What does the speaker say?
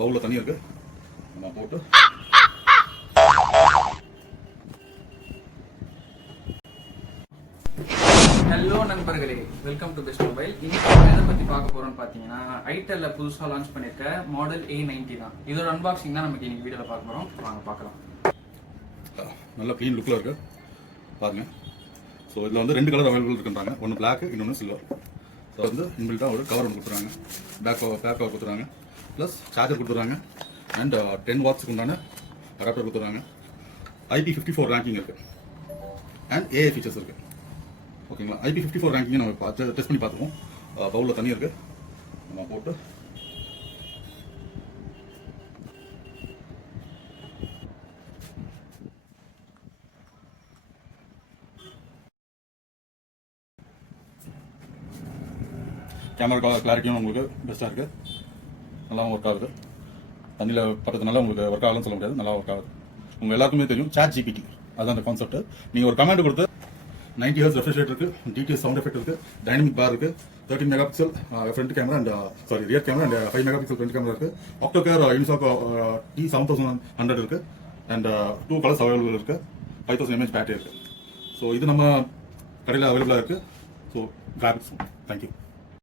பவுலில் தண்ணி இருக்குது, நம்ம போட்டு ஹலோ நண்பர்களே, வெல்கம் டு பெஸ்ட் மொபைல். இன்னைக்கு நம்ம எதை பற்றி பார்க்க போகிறோம்னு பார்த்தீங்கன்னா, ஐடெல்ல புதுசாக லான்ச் பண்ணியிருக்க மாடல் A90 தான். இதோட அன்பாக்சிங் தான் நமக்கு இன்னைக்கு வீடியோவில் பார்க்க போகிறோம். வாங்க பார்க்கலாம். நல்ல க்ளீன் லுக்கில் இருக்குது பாருங்கள். ஸோ இதில் வந்து 2 கலர் அவைலபிள் இருக்குன்றாங்க, ஒன்று பிளாக், இன்னொன்று சில்வர். ஸோ வந்து இன்பில்ட்டாக ஒரு கவர் ஒன்று கொடுத்துறாங்க, பேக் கவர் கொடுத்துறாங்க, ப்ளஸ் சார்ஜர் கொடுத்துறாங்க, அண்ட் 10 வாட்ஸுக்கு உண்டான அடாப்டர் கொடுத்துறாங்க. IP54 ரேங்கிங் இருக்குது அண்ட் AI ஃபீச்சர்ஸ் இருக்குது. ஓகேங்களா, IP54 ரேங்கிங்கை நம்ம டெஸ்ட் பண்ணி பார்த்துருவோம். பவுலில் தண்ணி இருக்குது, நம்ம போட்டு கேமரா கிளாரிட்டியும் உங்களுக்கு பெஸ்ட்டாக இருக்குது, நல்லாவும் ஒர்க் ஆகுது. தண்ணியில் பக்கத்துனால உங்களுக்கு ஒர்க் ஆகலன்னு சொல்ல முடியாது, நல்லா ஒர்க் ஆகுது. உங்கள் எல்லாருக்குமே தெரியும் ChatGPT, அதுதான் அந்த கான்செப்ட். நீங்கள் ஒரு கமெண்ட் கொடுத்து 90 Hz ரெஃப்ரெஷ் ரேட் இருக்குது, DTS சவுண்ட் எஃபெக்ட் இருக்குது, டைனமிக் பார் இருக்குது, 13 megapixel front camera and rear camera and 5 megapixel front camera இருக்குது, ஆக்டோகேர் யூனிசாக் T7100 இருக்குது, அண்ட் 2 கலர்ஸ் அவைலபிள் இருக்குது, 5000 mAh பேட்டரி இருக்குது. ஸோ இது நம்ம கடையில் அவைலபிளாக இருக்குது. So graphics. தேங்க்யூ.